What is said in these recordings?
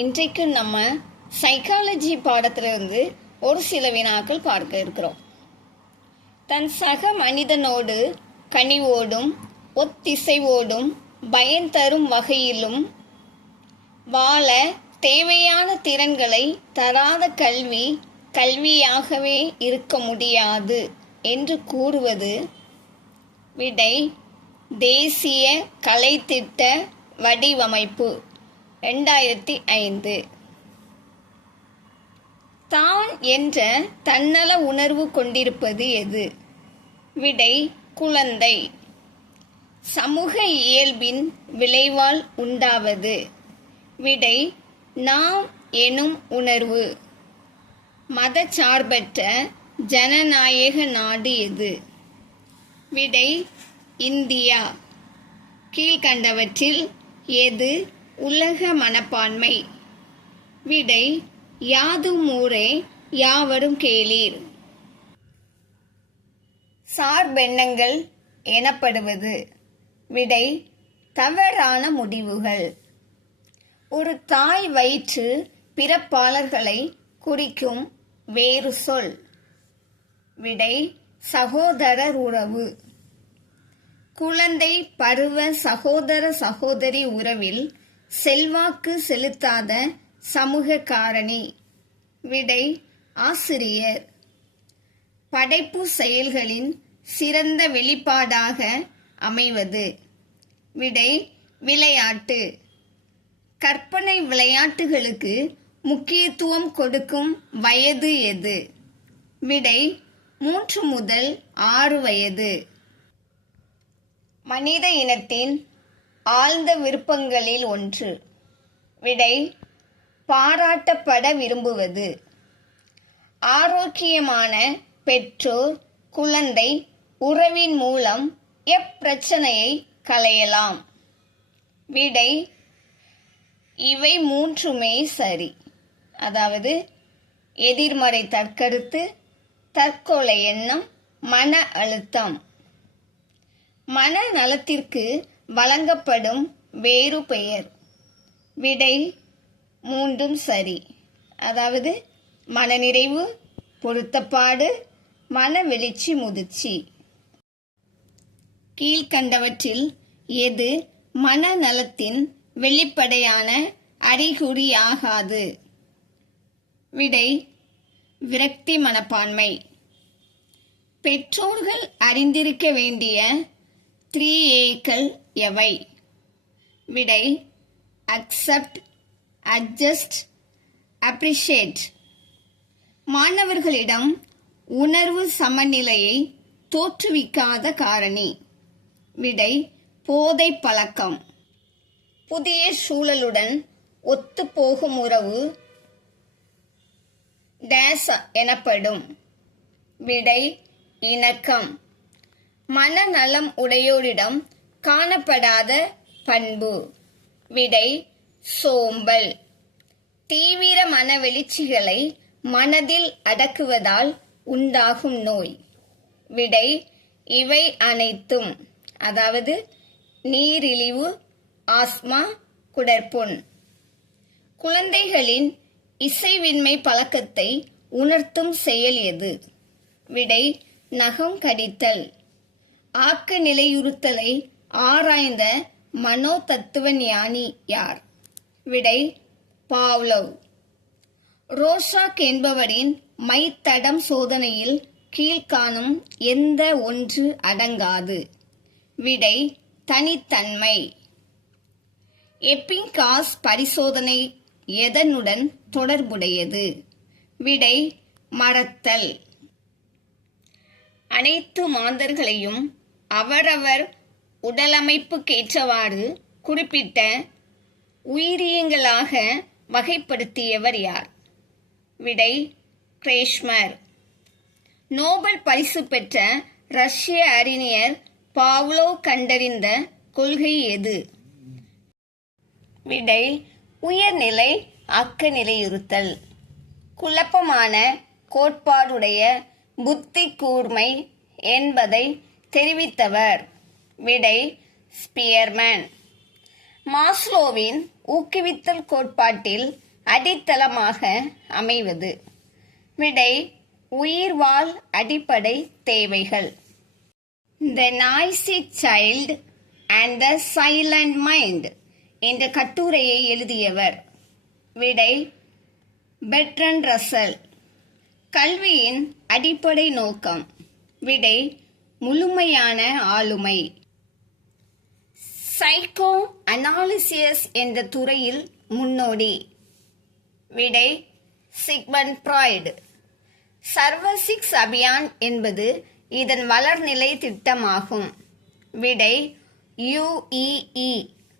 இன்றைக்கு நம்ம சைக்காலஜி பாடத்திலிருந்து ஒரு சில வினாக்கள் பார்க்க இருக்கிறோம். தன் சக மனிதனோடு கனிவோடும் ஒத்திசைவோடும் பயன் தரும் வகையிலும் வாழ தேவையான திறன்களை தராத கல்வி கல்வியாகவே இருக்க முடியாது என்று கூறுவது விடை தேசிய கலைத்திட்ட வடிவமைப்பு 2005. தான் என்ற தன்னல உணர்வு கொண்டிருப்பது எது? விடை குழந்தை. சமூக இயல்பின் விளைவால் உண்டாவது? விடை நாம் எனும் உணர்வு. மதச்சார்பற்ற ஜனநாயக நாடு எது? விடை இந்தியா. கீழ்கண்டவற்றில் எது உலக மனப்பான்மை? விடை யாதும் ஊரே யாவரும் கேளீர். சார்பெண்ணங்கள் எனப்படுவது? விடை தவறான முடிவுகள். ஒரு தாய் வயிற்று பிறப்பாளர்களை குறிக்கும் வேறு சொல்? விடை சகோதரர் உறவு. குழந்தை பருவ சகோதர சகோதரி உறவில் செல்வாக்கு செலுத்தாத சமூக காரணி? விடை ஆசிரியர். படைப்பு செயல்களின் சிறந்த வெளிப்பாடாக அமைவது? விடை விளையாட்டு. கற்பனை விளையாட்டுகளுக்கு முக்கியத்துவம் கொடுக்கும் வயது எது? விடை 3 முதல் 6 வயது. மனித இனத்தின் ஆழ்ந்த விருப்பங்களில் ஒன்று? விடை பாராட்டப்பட விரும்புவது. ஆரோக்கியமான பெற்றோர் குழந்தை உறவின் மூலம் எப்பிரச்சனையை களையலாம்? விடை இவை 3மே சரி. அதாவது எதிர்மறை தற்கருத்து, தற்கொலை எண்ணம், மன அழுத்தம். மன நலத்திற்கு வழங்கப்படும் வேறு பெயர்? விடை 3ம் சரி. அதாவது மனநிறைவு, பொருத்தப்பாடு, மனவெளிச்சி முதிர்ச்சி. கீழ்கண்டவற்றில் எது மனநலத்தின் வெளிப்படையான அறிகுறியாகாது? விடை விரக்தி மனப்பான்மை. பெற்றோர்கள் அறிந்திருக்க வேண்டிய 3Aக்கள் எவை? விடை அக்செப்ட், அட்ஜஸ்ட், அப்ரிஷியேட். மாணவர்களிடம் உணர்வு சமநிலையை தோற்றுவிக்காத காரணி? விடை போதை பழக்கம். புதிய சூழலுடன் ஒத்துப்போகும் உறவு டேஸ் எனப்படும்? விடை இணக்கம். மனநலம் உடையோரிடம் காணப்படாத பண்பு? விடை சோம்பல். தீவிர மனவெளிச்சிகளை மனதில் அடக்குவதால் உண்டாகும் நோய்? விடை இவை அனைத்தும். அதாவது நீரிழிவு, ஆஸ்மா, குடற்புண். குழந்தைகளின் இசைவின்மை பழக்கத்தை உணர்த்தும் செயல் எது? விடை நகம் கடித்தல். ஆக்க நிலையுறுத்தலை ஆராய்ந்த மனோ தத்துவ ஞானி யார்? விடை பாவ்லவ். ரோஷாக் என்பவரின் மைத்தடம் சோதனையில் கீழ்காணும் எந்த ஒன்று அடங்காது? விடை தனித்தன்மை. எப்பிங்காஸ் பரிசோதனை எதனுடன் தொடர்புடையது? விடை மறத்தல். அனைத்து மாந்தர்களையும் அவரவர் உடலமைப்புக்கேற்றவாறு குறிப்பிட்ட உயிரியங்களாக வகைப்படுத்தியவர் யார்? விடை கிரேஷ்மர். நோபல் பரிசு பெற்ற ரஷ்ய அறிஞர் பாவ்லோவ் கண்டறிந்த கொள்கை எது? விடை உயர்நிலை ஆக்க நிலையுறுத்தல். குழப்பமான கோட்பாடுடைய புத்தி கூர்மை என்பதை தெரிவித்தவர்? விடை ஸ்பியர்மேன். மாஸ்லோவின் ஊக்குவித்தல் கோட்பாட்டில் அடித்தளமாக அமைவது. விடை உயிர்வாழ் அடிப்படை தேவைகள். த noisy child and the silent mind என்ற கட்டுரையை எழுதியவர். விடை பெர்ட்ரண்ட் ரசல். கல்வியின் அடிப்படை நோக்கம். விடை முழுமையான ஆளுமை. சைக்கோ அனாலிசிஸ் என்ற துறையில் முன்னோடி. விடை சிக்மண்ட் ஃப்ராய்டு. சர்வசிக்ஸ் அபியான் என்பது இதன் வளர்நிலை திட்டமாகும். விடை யுஇஇ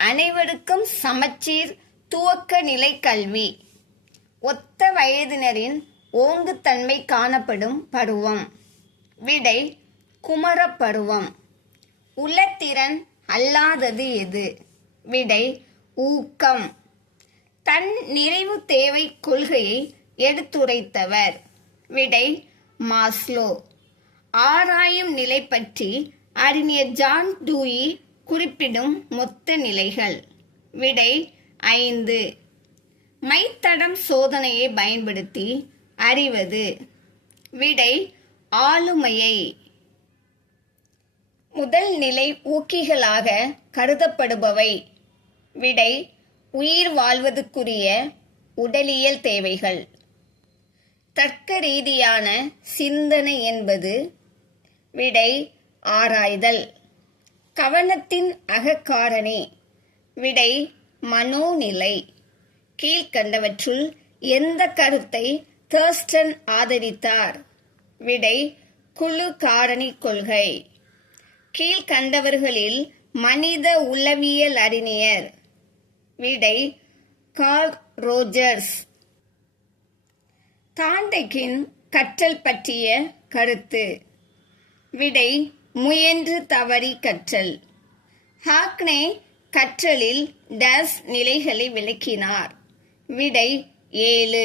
அனைவருக்கும் சமச்சீர் துவக்க நிலை கல்வி. ஒத்த வயதினரின் ஓங்குத்தன்மை காணப்படும் பருவம். விடை குமரப்பருவம். உளத்திறன் அல்லாதது எது? விடை ஊக்கம். தன் நிறைவு தேவை கொள்கையை எடுத்துரைத்தவர். விடை மாஸ்லோ. ஆராயும் நிலை பற்றி அறிஞர் ஜான் டூயி குறிப்பிடும் மொத்த நிலைகள். விடை 5. மைத்தடம் சோதனையை பயன்படுத்தி அறிவது. விடை ஆளுமையை. முதல் நிலை ஊக்கிகளாக கருதப்படுபவை. விடை உயிர் வாழ்வதற்குரிய உடலியல் தேவைகள். தர்க்க ரீதியான சிந்தனை என்பது. விடை ஆராய்தல். கவனத்தின் அகக்காரணி. விடை மனோநிலை. கீழ்கண்டவற்றுள் எந்த கருத்தை தர்ஸ்டன் ஆதரித்தார்? விடை குழு காரணி கொள்கை. கீழ்கண்டவர்களில் மனித உளவியல் அறிஞர். விடை கார்ல் ரோஜர்ஸ். தாண்டகின் கற்றல் பற்றிய கருத்து. விடை முயன்று தவறி கற்றல். ஹாக்னே கற்றலில் டேஸ் நிலைகளை விளக்கினார். விடை 7.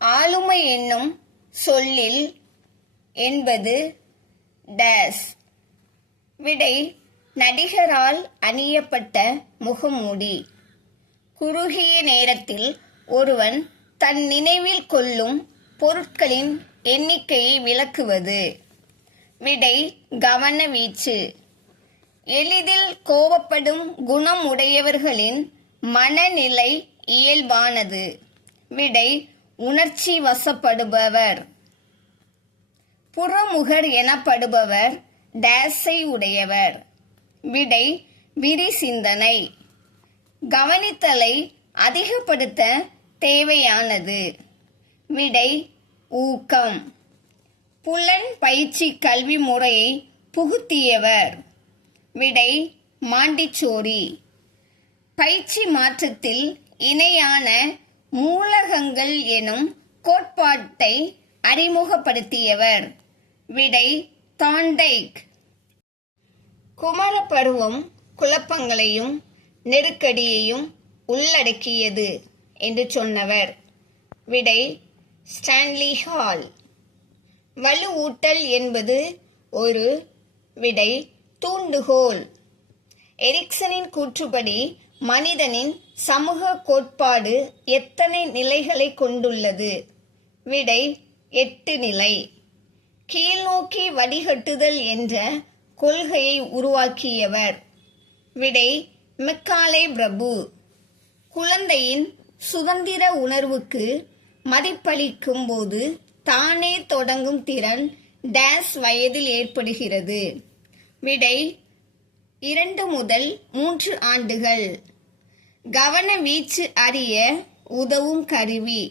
ஆளுமை என்னும் சொல்லில் என்பது டேஸ். விடை நடிகரால் அணியப்பட்ட முகமூடி. குறுகிய நேரத்தில் ஒருவன் தன் நினைவில் கொள்ளும் பொருட்களின் எண்ணிக்கையை விளக்குவது. விடை கவனவீச்சு. எளிதில் கோபப்படும் குணம் உடையவர்களின் மனநிலை இயல்பானது. விடை உணர்ச்சி வசப்படுபவர். புறமுகர் எனப்படுபவர் டேஸை உடையவர். விடை விரி சிந்தனை. கவனித்தலை அதிகப்படுத்த தேவையானது. விடை ஊக்கம். புலன் பயிற்சி கல்வி முறையை புகுத்தியவர். விடை மாண்டிச்சோரி. பயிற்சி மாற்றத்தில் இணையான மூலகங்கள் எனும் கோட்பாட்டை அறிமுகப்படுத்தியவர். விடை தாண்டைக். குமரப்பருவம் குழப்பங்களையும் நெருக்கடியையும் உள்ளடக்கியது என்று சொன்னவர். விடை ஸ்டான்லி ஹால். வலுவூட்டல் என்பது ஒரு. விடை தூண்டுகோல். எரிக்சனின் கூற்றுப்படி மனிதனின் சமூக கோட்பாடு எத்தனை நிலைகளை கொண்டுள்ளது? விடை 8 நிலை. கீழ்நோக்கி வடிகட்டுதல் என்ற கொள்கையை உருவாக்கியவர். விடை மெக்காலே பிரபு. குழந்தையின் சுதந்திர உணர்வுக்கு மதிப்பளிக்கும் போது தானே தொடங்கும் திறன் டேஸ் வயதில் ஏற்படுகிறது. விடை 2 முதல் 3 ஆண்டுகள். கவன வீச்சு அறிய உதவும் கருவி.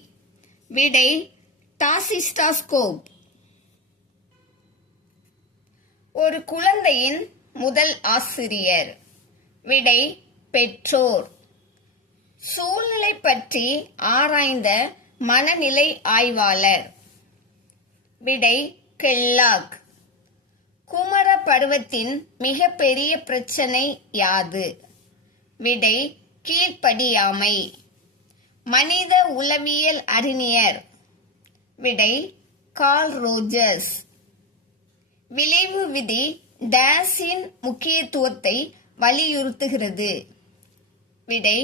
விடை டாசிஸ்டாஸ்கோப். ஒரு குழந்தையின் முதல் ஆசிரியர். விடை பெற்றோர். சூழ்நிலை பற்றி ஆராய்ந்த மனநிலை ஆய்வாளர். விடை கெல்லாக். குமர பருவத்தின் மிகப்பெரிய பிரச்சனை யாது? விடை கீழ்ப்படியாமை. மனித உளவியல் அறிஞர். விடை கார்ல் ரோஜர்ஸ். விளைவு விதி டேஸின் முக்கியத்துவத்தை வலியுறுத்துகிறது. விடை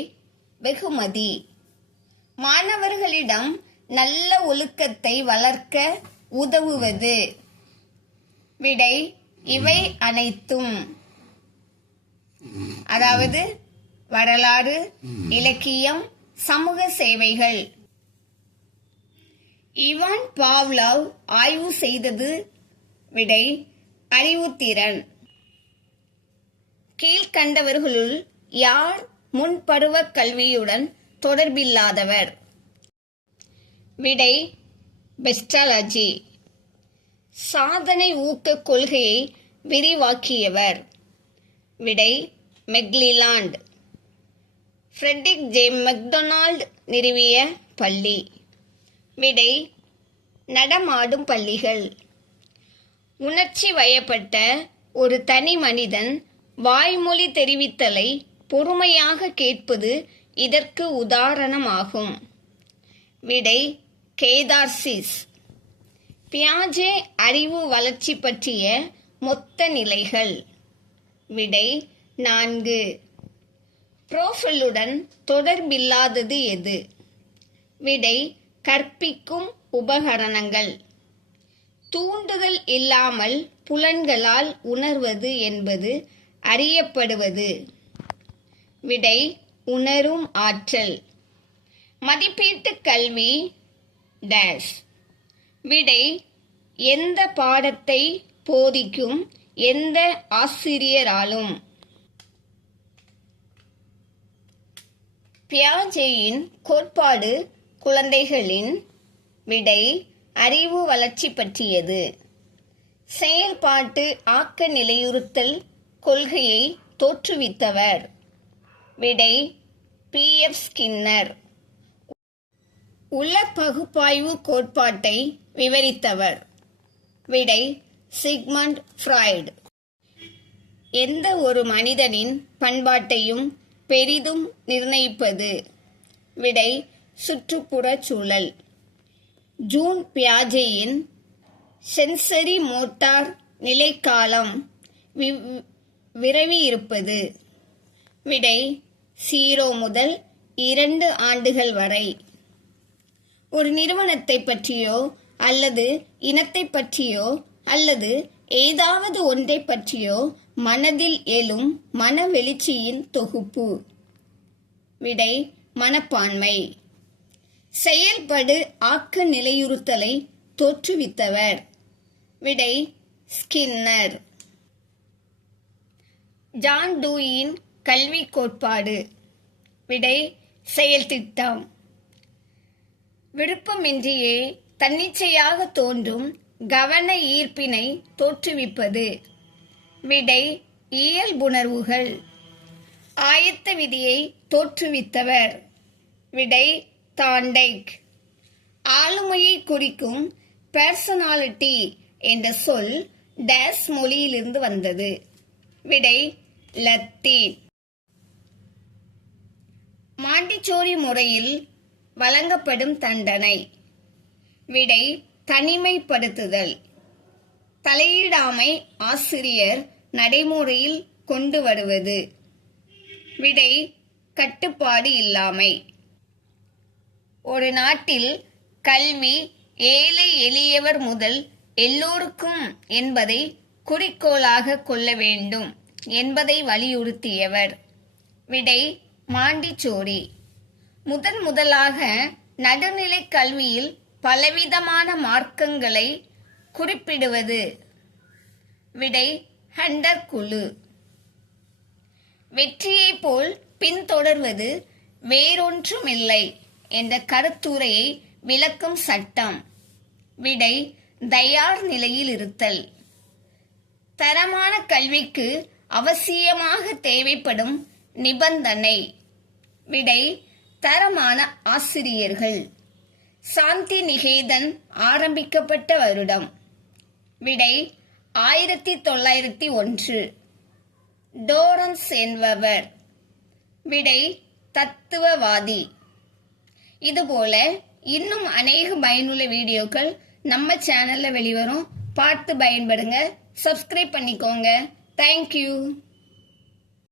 வெகுமதி. மாணவர்களிடம் நல்ல ஒழுக்கத்தை வளர்க்க உதவுவது. விடை இவை அனைத்தும். அதாவது வரலாறு, இலக்கியம், சமூக சேவைகள். இவான் பாவ்லவ் ஆய்வு செய்தது. விடை அறிவுத்திறன். கீழ்கண்டவர்களுள் யார் முன்பருவ கல்வியுடன் தொடர்பில்லாதவர்? விடை பெஸ்டாலஜி. சாதனை ஊக்க கொள்கையை விரிவாக்கியவர்? விடை மெக்லிலாண்ட். ஃப்ரெட்ரிக் ஜே மெக்டொனால்ட் நிறுவிய பள்ளி? விடை நடமாடும் பள்ளிகள். உணர்ச்சி வயப்பட்ட ஒரு தனி மனிதன் வாய்மொழி தெரிவித்தலை பொறுமையாக கேட்பது இதற்கு உதாரணமாகும். விடை கேதார்சிஸ். பியாஜே அறிவு வளர்ச்சி பற்றிய மொத்த நிலைகள்? விடை 4. ப்ரோஃபைலுடன் தொடர்பில்லாதது எது? விடை கற்பிக்கும் உபகரணங்கள். தூண்டுதல் இல்லாமல் புலன்களால் உணர்வது என்பது அறியப்படுவது? விடை உணரும் ஆற்றல். மதிப்பீட்டு கல்வி டேஷ். விடை எந்த பாடத்தை போதிக்கும் எந்த ஆசிரியராலும்? பியாஜேயின் கோட்பாடு குழந்தைகளின்? விடை அறிவு வளர்ச்சி பற்றியது. செயல்பாட்டு ஆக்க நிலையுறுத்தல் கொள்கையை தோற்றுவித்தவர்? விடை P.F. ஸ்கின்னர். உள பகுப்பாய்வு கோட்பாட்டை விவரித்தவர்? விடை சிக்மண்ட் ஃப்ராய்டு. எந்த ஒரு மனிதனின் பண்பாட்டையும் பெரிதும் நிர்ணயிப்பது? விடை சுற்றுப்புறச் சூழல். ஜூன் பியாஜேயின் சென்சரி மோட்டார் நிலைக்காலம் விரவியிருப்பது? விடை 0 முதல் 2 ஆண்டுகள் வரை. ஒரு நிறுவனத்தை பற்றியோ அல்லது இனத்தை பற்றியோ அல்லது ஏதாவது ஒன்றை பற்றியோ மனதில் எழும் மனவெழுச்சியின் தொகுப்பு? விடை மனப்பான்மை. செயல்படு ஆக்க நிலையுறுத்தலை தோற்றுவித்தவர்? விடை ஸ்கின்னர். ஜான் டூயின் கல்வி கோட்பாடு? விடை செயல் திட்டம். விருப்பமின்றியே தன்னிச்சையாக தோன்றும் கவன ஈர்ப்பினை தோற்றுவிப்பது? விடை இயல்புணர்வுகள். ஆயத்த விதியை தோற்றுவித்தவர்? விடை தாண்டைக். ஆளுமையை குறிக்கும் பர்சனாலிட்டி என்ற சொல் டேஸ் மொழியிலிருந்து வந்தது? விடை லத்தீன். மாண்டிசோரி முறையில் வழங்கப்படும் தண்டனை? விடை தனிமைப்படுத்துதல். தலையிடாமை ஆசிரியர் நடைமுறையில் கொண்டு வருவது? விடை கட்டுப்பாடு இல்லாமை. ஒரு நாட்டில் கல்வி ஏழை எளியவர் முதல் எல்லோருக்கும் என்பதை குறிக்கோளாக கொள்ள வேண்டும் என்பதை வலியுறுத்தியவர்? விடை மாண்டிசோரி. முதலாக நடுநிலை கல்வியில் பலவிதமான மார்க்கங்களை குறிப்பிடுவது? விடை ஹண்டர் குழு. வெற்றியை போல் பின்தொடர்வது வேறொன்றுமில்லை என்ற கருத்துரையை விளக்கும் சட்டம்? விடை தயார் நிலையில் இருத்தல். தரமான கல்விக்கு அவசியமாக தேவைப்படும் நிபந்தனை? விடை தரமான ஆசிரியர்கள். சாந்தி நிகேதன் ஆரம்பிக்கப்பட்ட வருடம்? விடை 1901. டோரன்ஸ் என்பவர்? விடை தத்துவவாதி. இதுபோல இன்னும் அநேக பயனுள்ள வீடியோக்கள் நம்ம சேனல்ல வெளிவரும். பார்த்து பயன்படுங்க. சப்ஸ்கிரைப் பண்ணிக்கோங்க. தேங்க்யூ.